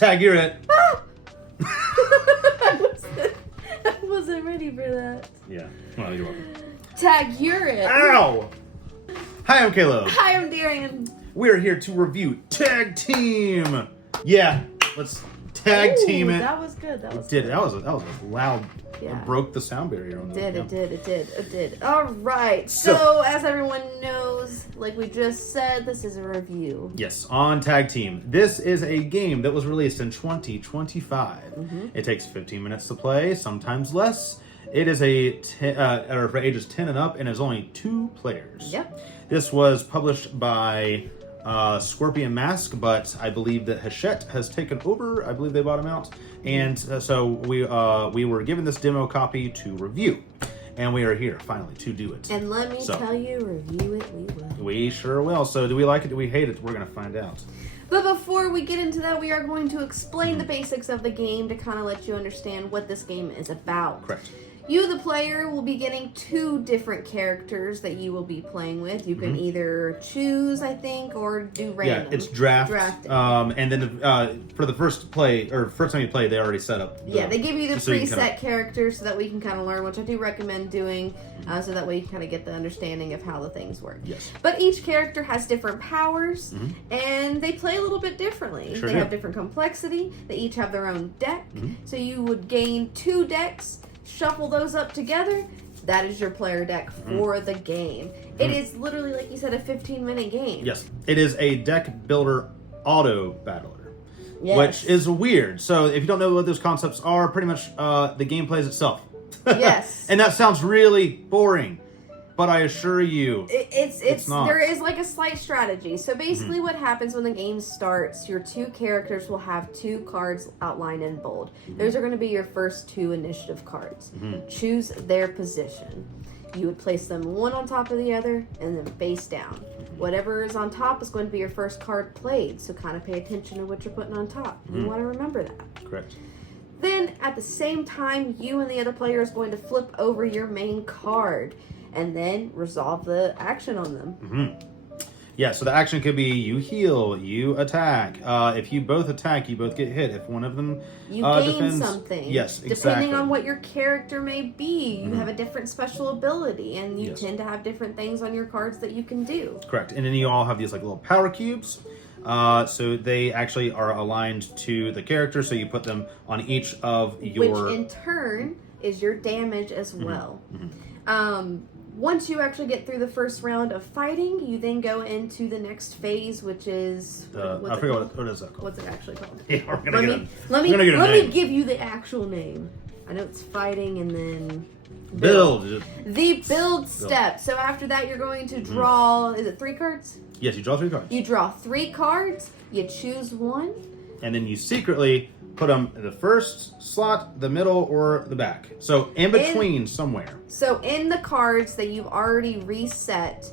Tag, you're it. I wasn't ready for that. Yeah. Well, you're welcome. Tag, you're it. Ow! Hi, I'm Caleb. Hi, I'm Darian. We're here to review Tag Team. Yeah, let's tag team it. That was good. That was Did good. that was a loud. Yeah. It broke the sound barrier on It that. did. All right. So- So, as everyone knows, like we just said, this is a review. Yes, on Tag Team. This is a game that was released in 2025. It takes 15 minutes to play, sometimes less. It is for ages 10 and up, and is only 2 players. Yep. This was published by Scorpion Mask, but I believe that Hachette has taken over. I believe they bought him out, and so we were given this demo copy to review, and we are here finally to do it. And let me tell you, review it, we will. We sure will. So, do we like it? Do we hate it? We're gonna find out. But before we get into that, we are going to explain the basics of the game to kind of let you understand what this game is about. Correct. You, the player, will be getting 2 different characters that you will be playing with. You can either choose, I think, or do random. Yeah, it's draft. Drafting. And then for the first time you play, they already set up. They give you the just so you preset can characters so that we can kind of learn, which I do recommend doing, so that way you kind of get the understanding of how the things work. Yes. But each character has different powers, and they play a little bit differently. Sure they do. have different complexity. They each have their own deck. So you would gain 2 decks, shuffle those up together. That is your player deck for the game. It is literally, like you said, a 15-minute game. Yes, it is a deck builder auto battler, Yes. which is weird. So if you don't know what those concepts are, pretty much the game plays itself. Yes. And that sounds really boring, but I assure you, It's not. there is like a slight strategy. So basically what happens when the game starts, your 2 characters will have 2 cards outlined in bold. Those are going to be your first 2 initiative cards. Choose their position. You would place them one on top of the other and then face down. Whatever is on top is going to be your first card played, so kind of pay attention to what you're putting on top. You want to remember that. correct. Then at the same time, you and the other player is going to flip over your main card and then resolve the action on them. Yeah, so the action could be you heal, you attack. If you both attack, you both get hit. If one of them You gain defends, something. yes, Depending exactly. on what your character may be, you have a different special ability, and you Yes. tend to have different things on your cards that you can do. Correct, and then you all have these like little power cubes. So they actually are aligned to the character. So you put them on each of your. Which in turn is your damage as well. Once you actually get through the first round of fighting, you then go into the next phase, which is I forget what is that called. What's it actually called? Yeah, we're gonna get Let we're gonna get a me name. give you the actual name. I know it's fighting and then Build. The build step. So after that, you're going to draw. Is it 3 cards? Yes, you draw 3 cards, You draw 3 cards. You choose one. and then you secretly put them in the first slot, the middle, or the back. So in between somewhere. So in the cards that you've already reset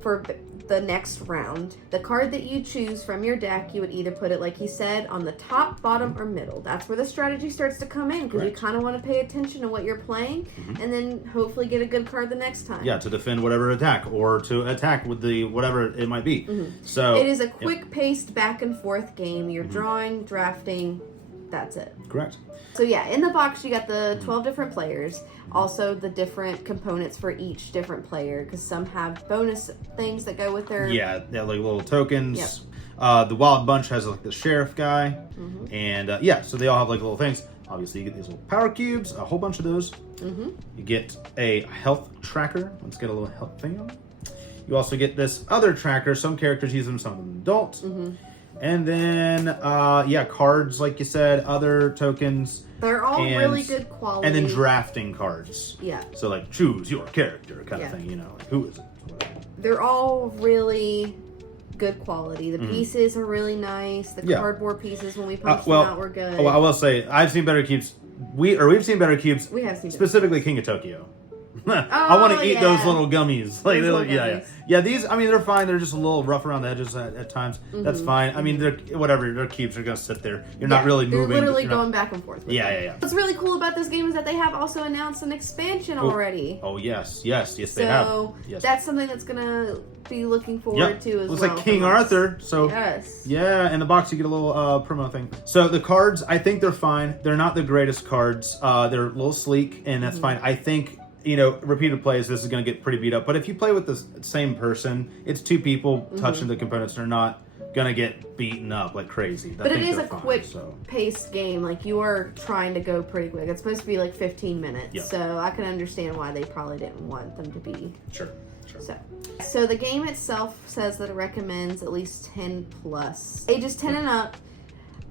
for the next round, the card that you choose from your deck, you would either put it, like he said, on the top, bottom, or middle. That's where the strategy starts to come in, because you Correct. kind of want to pay attention to what you're playing, and then hopefully get a good card the next time. Yeah, to defend whatever attack, or to attack with the whatever it might be. So It is a quick-paced back and forth game. You're drawing, drafting. That's it. correct. So yeah, in the box you got the 12 different players, also the different components for each different player, because some have bonus things that go with their... Yeah, they have like little tokens. Yep. The Wild Bunch has like the sheriff guy, and so they all have like little things. Obviously, you get these little power cubes, a whole bunch of those. You get a health tracker. Let's get a little health thing on. You also get this other tracker. Some characters use them, some of them don't. And then, cards, like you said, other tokens. They're all and- really good quality. And then drafting cards. Yeah. So, like, choose your character kind Yeah. of thing, you know, like, who is it? Whatever. They're all really good quality. The pieces are really nice. The Yeah. cardboard pieces, when we punched well, them out, were good. Oh, I will say, I've seen better cubes. We've seen better cubes. We have seen specifically King of Tokyo. I want to eat those yeah. little gummies. Like, Those little yeah. gummies. Yeah, these, I mean, they're fine. They're just a little rough around the edges at times. That's fine. I mean, they're whatever. They're cubes. They're going to sit there. You're not really moving. They're literally You're not- going back and forth. With Yeah, them. yeah, yeah. What's really cool about this game is that they have also announced an expansion already. Oh, yes, they have. So Yes. that's something that's gonna be looking forward to as Looks well. like King from us. Arthur. So Yes. yeah, in the box you get a little promo thing. So the cards, I think they're fine. They're not the greatest cards. They're a little sleek, and that's fine. I think, you know, repeated plays, this is going to get pretty beat up. But if you play with the same person, it's two people touching the components. They're not going to get beaten up like crazy. But it is a quick paced game. Like, you are trying to go pretty quick. It's supposed to be like 15 minutes. Yeah. So I can understand why they probably didn't want them to be. Sure. So the game itself says that it recommends at least 10 plus. Ages 10 and up.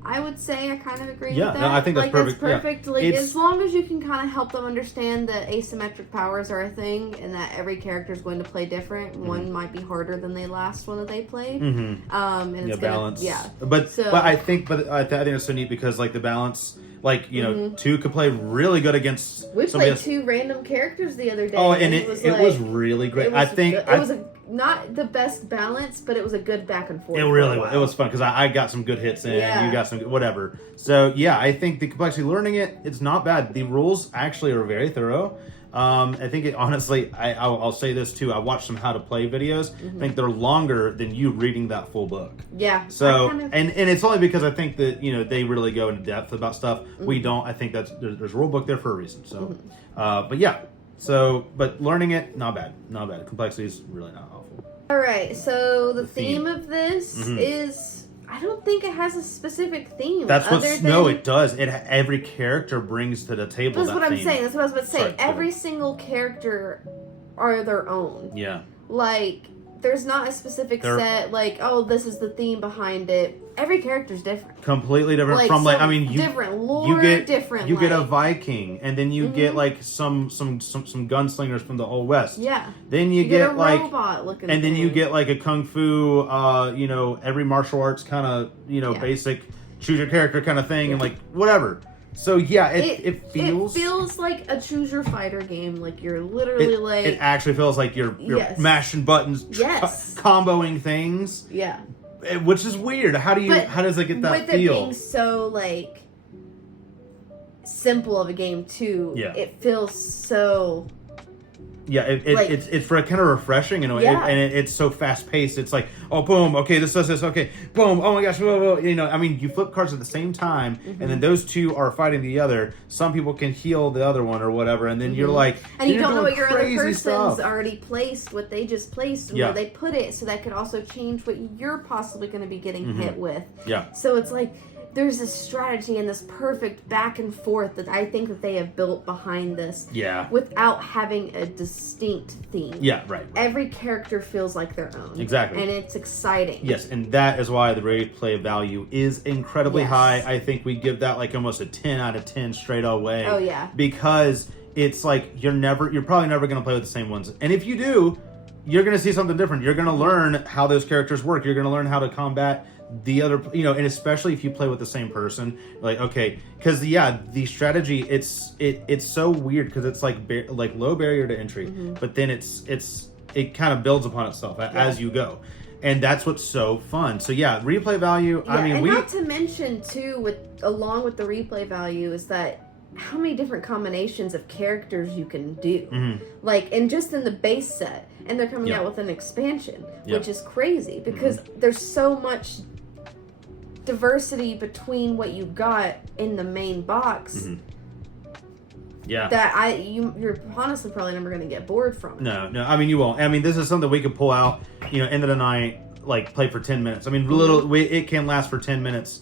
I would say I kind of agree Yeah, with that. no, I think that's perfect. Yeah. perfect. Like, It's- as long as you can kind of help them understand that asymmetric powers are a thing and that every character is going to play different. One might be harder than the last one that they played. And it's Yeah, gonna, balance. Yeah. But So- I think it's so neat because like the balance, like, you know, two could play really good against We somebody played else. two random characters the other day. Oh, and it was was really great. It was I think good. It was not the best balance, but it was a good back and forth. it really was. It was fun because I got some good hits in. Yeah. You got some whatever. So yeah, I think the complexity learning it's not bad. The rules actually are very thorough. I think it honestly. I'll say this too. I watched some how to play videos. I think they're longer than you reading that full book. Yeah. So and it's only because I think that, you know, they really go into depth about stuff. We don't. I think there's a rule book there for a reason. So, but yeah. So, but learning it, not bad. Complexity is really not awful. All right. So the theme. theme of this is. I don't think it has a specific theme. That's what. other No, than- it does. Every character brings to the table. That's what I'm saying. That's what I was about to say. Sorry, go Every ahead. single character are their own. Yeah. Like, there's not a specific set, like, oh, this is the theme behind it. Every character's different. Completely different Like, from, like, some I mean, different lore, you get different, you get a like- Viking, and then you get like some gunslingers from the Old West. Yeah. Then you get a like robot looking and then you thing. get like a kung fu, you know, every martial arts kind of, you know, Yeah. basic choose your character kind of thing, and like whatever. So yeah, it feels. It feels like a choose your fighter game. Like, you're literally like. It actually feels like you're Yes. mashing buttons, Yes. comboing things, Yeah. which is weird. How does it get that with feel? it being so, like, simple of a game, too, Yeah. it feels so. Yeah, Like- it's for kind of refreshing in a way, Yeah. and it's so fast paced. It's like, oh, boom, okay, this does this, okay, boom, oh my gosh, whoa, whoa. You know, I mean, you flip cards at the same time, and then those two are fighting the other. Some people can heal the other one or whatever, and then you're like, And you you're don't know doing what your other crazy person's stuff. already placed, what they just placed, and Yeah. where they put it, so that could also change what you're possibly going to be getting hit with. Yeah. So it's like there's this strategy and this perfect back and forth that I think that they have built behind this. Yeah. Without having a distinct theme. Yeah, right. Every character feels like their own. Exactly. And it's exciting. Yes, and that is why the replay value is incredibly Yes. high. I think we give that like almost a 10 out of 10 straight away. Oh, yeah. Because it's like you're probably never going to play with the same ones. And if you do, you're going to see something different. You're going to learn how those characters work. You're going to learn how to combat the other, you know, and especially if you play with the same person, like, okay, because yeah, the strategy, it's so weird because it's like low barrier to entry, but then it kind of builds upon itself as you go, and that's what's so fun. So yeah, replay value. Yeah, I mean, and not to mention too, along with the replay value, is that how many different combinations of characters you can do, like, and just in the base set, and they're coming out with an expansion, which is crazy because there's so much diversity between what you got in the main box yeah. that you're honestly probably never going to get bored from. No, I mean, you won't. I mean, this is something we could pull out, you know, end of the night, like play for 10 minutes. I mean, it can last for 10 minutes,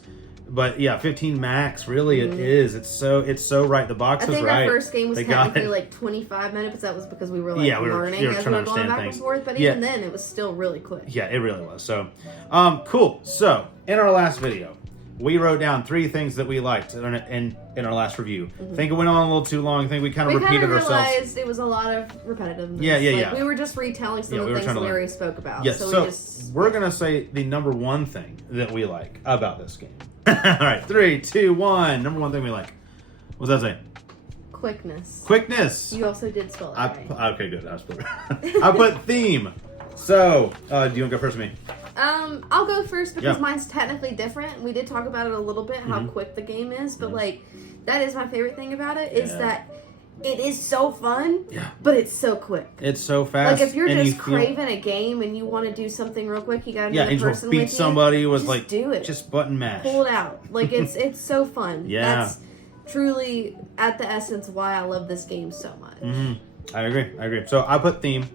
but yeah, 15 max. Really, it is. It's so right. The box I is think right. our first game was They got technically it. like 25 minutes, but that was because we were like Yeah, we were learning as we trying were to going understand back things. and forth. But Yeah. even then, it was still really quick. Yeah, it really was. So, cool. So, in our last video, we wrote down 3 things that we liked in our last review. Think it went on a little too long. I think we kind of We kind repeated of ourselves. realized it was a lot of repetitiveness. Yeah. We were just retelling some Yeah, of we the were things trying that to we learn. already spoke about. Yes, So, so we just we're going to say the number 1 thing that we like about this game. All right, 3, 2, 1. Number 1 thing we like. What's that say? Quickness. Quickness. You also did spell it right. Okay, good. I put theme. So, do you want to go first with me? I'll go first because Yeah. mine's technically different. We did talk about it a little bit, how quick the game is, but like, that is my favorite thing about it, is that it is so fun, but it's so quick. It's so fast. Like, if you're and just you feel- craving a game and you want to do something real quick, you got another and person you'll beat with somebody with just like do it. just button mash. Pull it out. Like, it's so fun. Yeah. That's truly at the essence why I love this game so much. I agree. So I put theme.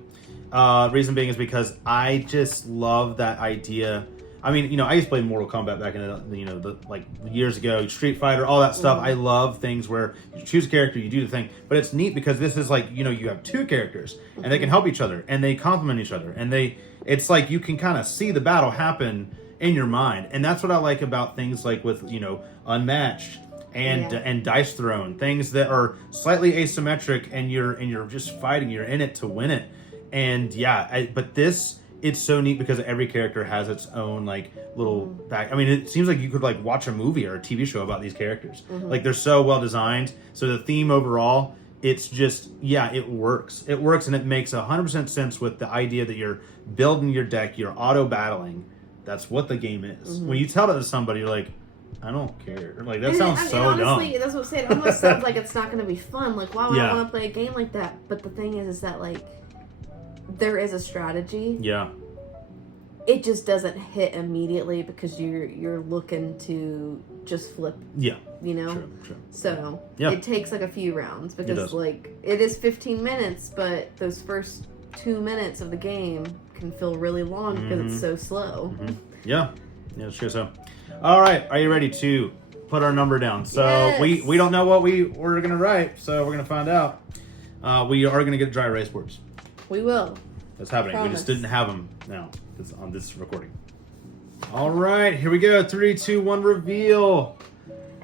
Reason being is because I just love that idea. I mean, I used to play Mortal Kombat back in the like years ago, Street Fighter, all that stuff. I love things where you choose a character, you do the thing, but it's neat because this is like, you have two characters and they can help each other and they complement each other and it's like you can kind of see the battle happen in your mind. And that's what I like about things like with, Unmatched and Dice Throne, things that are slightly asymmetric and you're just fighting, you're in it to win it. And but this, it's so neat because every character has its own like little back. I mean, it seems like you could like watch a movie or a TV show about these characters. Like they're so well designed. So the theme overall, it's just, it works. It works and it makes 100% sense with the idea that you're building your deck, you're auto battling. That's what the game is. When you tell that to somebody, you're like, I don't care. Like, that sounds honestly, dumb. that's what I'm saying. It almost sounds like it's not going to be fun. Like, why would I Yeah. want to play a game like that? But the thing is that, like, there is a strategy. Yeah. It just doesn't hit immediately because you're looking to just flip, Yeah. True. So, Yeah. it takes, like, a few rounds because, does. like, it is 15 minutes, but those first 2 minutes of the game can feel really long because it's so slow. Yeah, it's true. So, all right, are you ready to put our number down? So Yes. we don't know what we're gonna write, so we're gonna find out. We are gonna get dry erase boards. We will. That's happening. We Promise. just didn't have them now on this recording. All right, here we go. 3, 2, 1, reveal.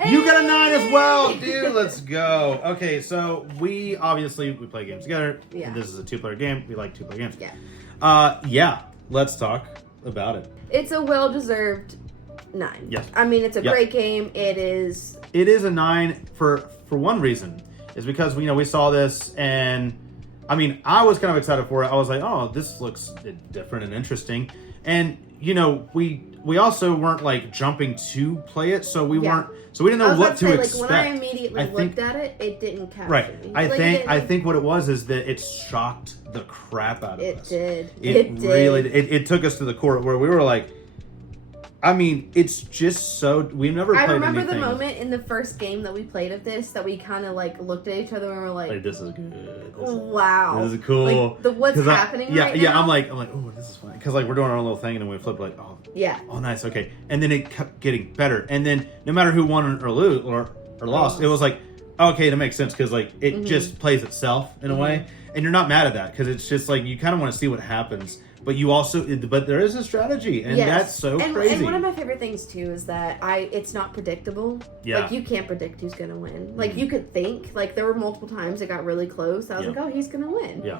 You got a 9 as well, dude. Let's go. Okay, so we play games together. Yeah. And this is a 2-player game. We like 2-player games. Yeah. Let's talk about it. It's a well-deserved 9. Yes. I mean, it's a great game. It is. It is a 9 for one reason, is because we saw this, and I mean, I was kind of excited for it. I was like, oh, this looks different and interesting, and we also weren't like jumping to play it, so we didn't know what to expect. Like, when I immediately looked at it, it didn't capture me. I think what it was is that it shocked the crap out of us. It Really did. It took us to the core where we were like, I mean, it's just so, we've never played anything. I remember the moment in the first game that we played of this that we kind of like looked at each other and were like, this is good. Wow. This is cool. Like, what's happening right now? Yeah, I'm like, oh, this is fun. Because like we're doing our own little thing and then we flip like, oh, nice, okay. And then it kept getting better. And then no matter who won or lose or lost, it was like, okay, that makes sense because like it just plays itself in a way. And you're not mad at that because it's just like you kind of want to see what happens. But you also, but there is a strategy, and that's so crazy. And one of my favorite things too is that it's not predictable. Yeah. Like you can't predict who's gonna win. Like you could think, like there were multiple times it got really close. I was like, oh, he's gonna win. Yeah.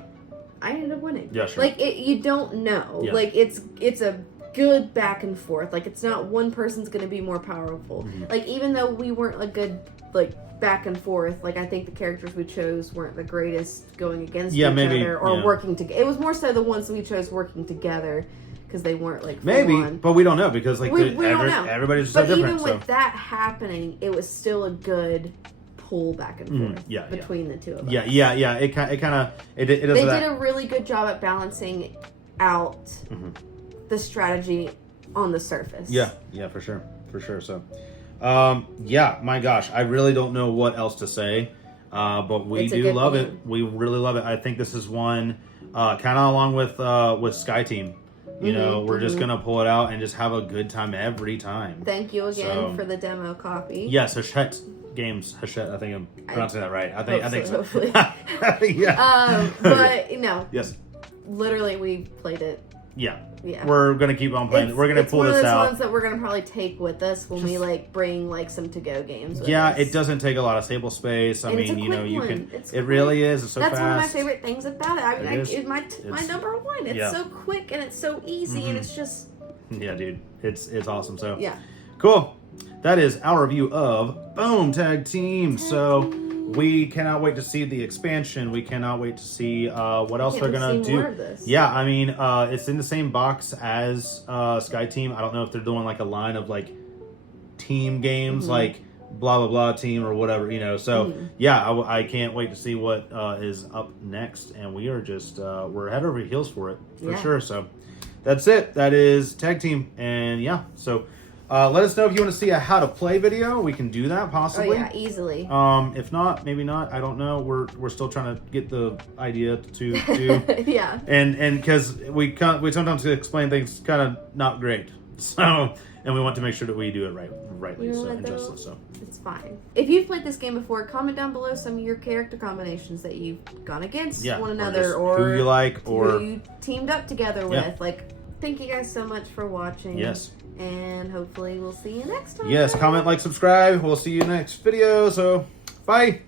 I ended up winning. Yeah, sure. Like you don't know. Yeah. Like it's a good back and forth. Like it's not one person's gonna be more powerful. Like even though we weren't a good like back and forth, like I think the characters we chose weren't the greatest going against each other or working together. It was more so the ones we chose working together because they weren't like full-on. But we don't know because like we don't know. Everybody's but so different. But even with that happening, it was still a good pull back and forth between the two of us. Yeah. It kind of it does They that. did a really good job at balancing out the strategy on the surface. Yeah, for sure. So. My gosh, I really don't know what else to say, but we do love it. We really love it. I think this is one, kind of along with Sky Team. We're just gonna pull it out and just have a good time every time. Thank you again for the demo copy. Yes, Hachette Games. Hachette, I think I'm pronouncing that right. I think so. Hopefully. Yeah. But Yes. Literally, we played it. Yeah. We're gonna keep on playing. We're gonna pull this out. It's one of those ones that we're gonna probably take with us when we like bring like some to-go games. With us. It doesn't take a lot of table space. I mean, you can. It really is. It's so That's fast. one of my favorite things about it. I mean, it's my number one. It's so quick and it's so easy and it's just. Yeah, dude, it's awesome. So yeah, cool. That is our review of Boom Tag Team. So We cannot wait to see the expansion. We cannot wait to see what else they're gonna do. More of this. Yeah, I mean, it's in the same box as Sky Team. I don't know if they're doing like a line of like team games, like blah blah blah team or whatever, you know. So yeah, I can't wait to see what is up next, and we are just we're head over heels for it for sure. So that's it. That is Tag Team, and yeah, so. Let us know if you want to see a how to play video. We can do that possibly. Oh yeah, easily. If not, maybe not. I don't know. We're still trying to get the idea to yeah. And because we sometimes explain things kind of not great. So and we want to make sure that we do it rightly. So and justly. So it's fine. If you've played this game before, comment down below some of your character combinations that you've gone against one another, or who you like, or who you teamed up together with. Like, thank you guys so much for watching. Yes. And hopefully we'll see you next time. Yes, comment, like, subscribe. We'll see you next video. So, bye.